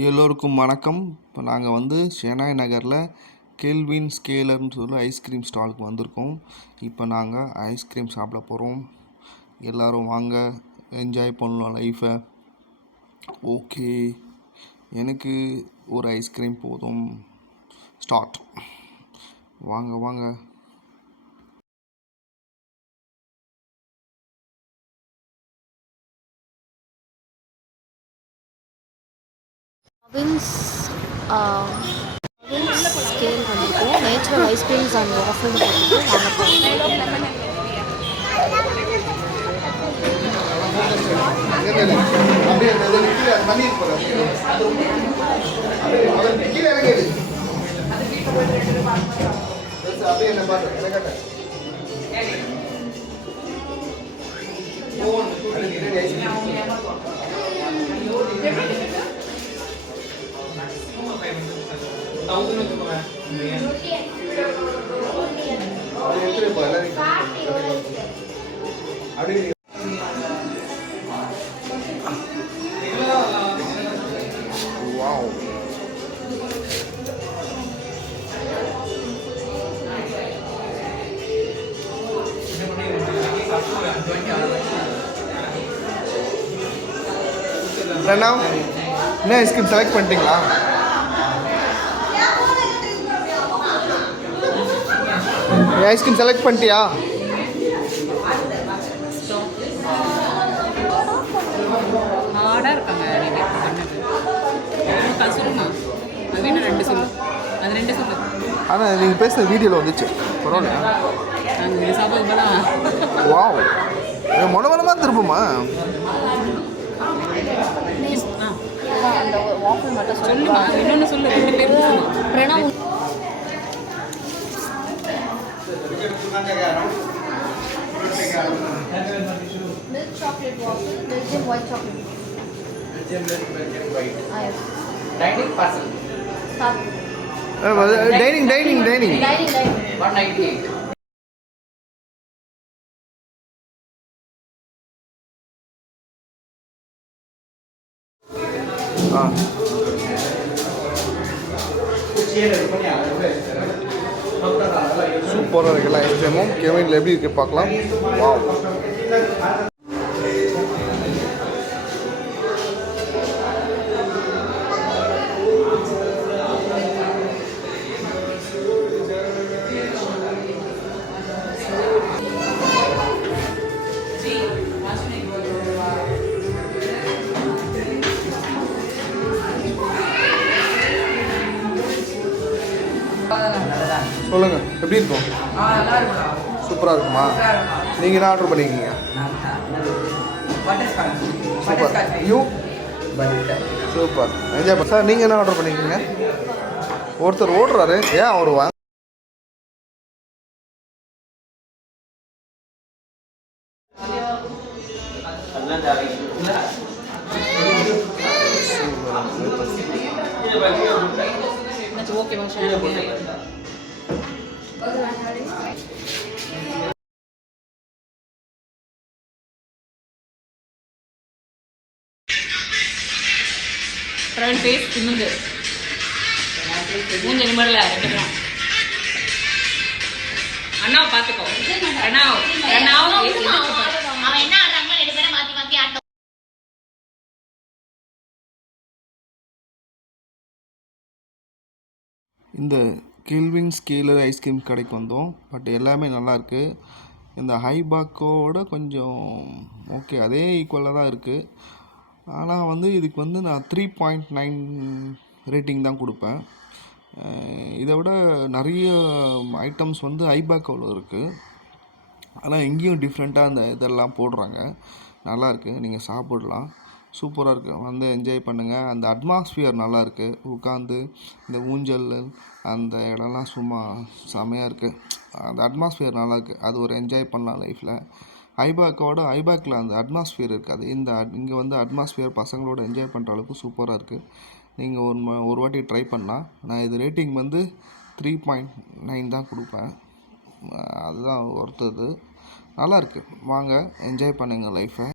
எல்லோருக்கும் வணக்கம். இப்போ நாங்கள் வந்து ஷெனாய் நகரில் கெல்வின் ஸ்கேலர்னு சொல்லி ஐஸ்கிரீம் ஸ்டாலுக்கு வந்திருக்கோம். இப்போ நாங்கள் ஐஸ்கிரீம் சாப்பிட போகிறோம். எல்லோரும் வாங்க, என்ஜாய் பண்ணலாம் லைஃப்பை. ஓகே, எனக்கு ஒரு ஐஸ்கிரீம் போதும். ஸ்டார்ட். வாங்க வாங்க. ஸ்கேல் வந்துருக்கும். நேச்சுரல் ஐஸ்கிரீம்ஸ் அண்ட் வாஃபிள்னு போட்டுட்டு வாங்க போகிறோம். Wow. பிரணவ், என்ன ஐஸ்கிரீம் செலக்ட் பண்ணிட்டீங்களா? ஐஸ்கிரீம் செலக்ட் பண்ணிட்டியா? ஹார்டாக இருக்காங்க ரெண்டு சொல்லு. ஆனால் நீங்கள் பேசுகிற வீடியோவில் வந்துச்சு, பரவாயில்லையா? நாங்கள் சாப்பிடுவோம். வாவ், மொனமாக திரும்புமா? சொல்லுமா, இன்னொன்று சொல்லு. 2 பேர் Pranav milk chocolate waffle, Belgian white chocolate. Belgian milk white. Yes. Dining parcel. Start. Dining. 198. சூப்பராக இருக்குல்ல ஐஸ்கிரீமும். கெவினில் எப்படி இருக்கு பார்க்கலாம். வாவ். சொல்லுங்கள், எப்படி இருக்கும்? சூப்பராக இருக்குமா? நீங்கள் என்ன ஆர்டர் பண்ணியிருக்கீங்க? சூப்பர். யூ சூப்பர், என்ஜாய் பண்ண சார். நீங்கள் என்ன ஆர்டர் பண்ணியிருக்கீங்க? ஒருத்தர் ஓடுறாரு, ஏன் அவர் வாங்க? ஓகேவா? ஃப்ரண்ட் ஃபேஸ் பின்னுங்க. மூஞ்ச நிமிடல 2 பேரும். அண்ணாவை பார்த்துக்கோ. அவன் என்ன ஆடுறாங்களோ 2 பேரும் மாற்றி மாற்றி ஆட்டம். இந்த கெல்வின் ஸ்கேலர் ஐஸ்கிரீம் கடைக்கு வந்தோம். பட் எல்லாமே நல்லாயிருக்கு. இந்த ஹைபாக்கோட கொஞ்சம் ஓகே, அதே ஈக்குவலாக தான் இருக்குது. ஆனால் வந்து இதுக்கு வந்து நான் 3.9 ரேட்டிங் தான் கொடுப்பேன். இதை விட நிறைய ஐட்டம்ஸ் வந்து ஐபாக்கோவில் இருக்குது. ஆனால் எங்கேயும் டிஃப்ரெண்ட்டாக அந்த இதெல்லாம் போடுறாங்க. நல்லாயிருக்கு, நீங்கள் சாப்பிடலாம். சூப்பராக இருக்குது. வந்து என்ஜாய் பண்ணுங்கள். அந்த அட்மாஸ்ஃபியர் நல்லாயிருக்கு. உட்காந்து இந்த ஊஞ்சல் அந்த இடம்லாம் சும்மா செமையாக இருக்குது. அந்த அட்மாஸ்ஃபியர் நல்லாயிருக்கு. அது ஒரு என்ஜாய் பண்ணலாம் லைஃப்பில். ஐபேக்கில் அந்த அட்மாஸ்ஃபியர் இருக்காது. இங்கே வந்து அட்மாஸ்ஃபியர் பசங்களோட என்ஜாய் பண்ணுற அளவுக்கு சூப்பராக இருக்குது. நீங்கள் ஒரு வாட்டி ட்ரை பண்ணால். நான் இது ரேட்டிங் வந்து 3.9 தான் கொடுப்பேன். அதுதான் ஒர்த்தது. நல்லாயிருக்கு. வாங்க, என்ஜாய் பண்ணுங்கள் லைஃப்பை.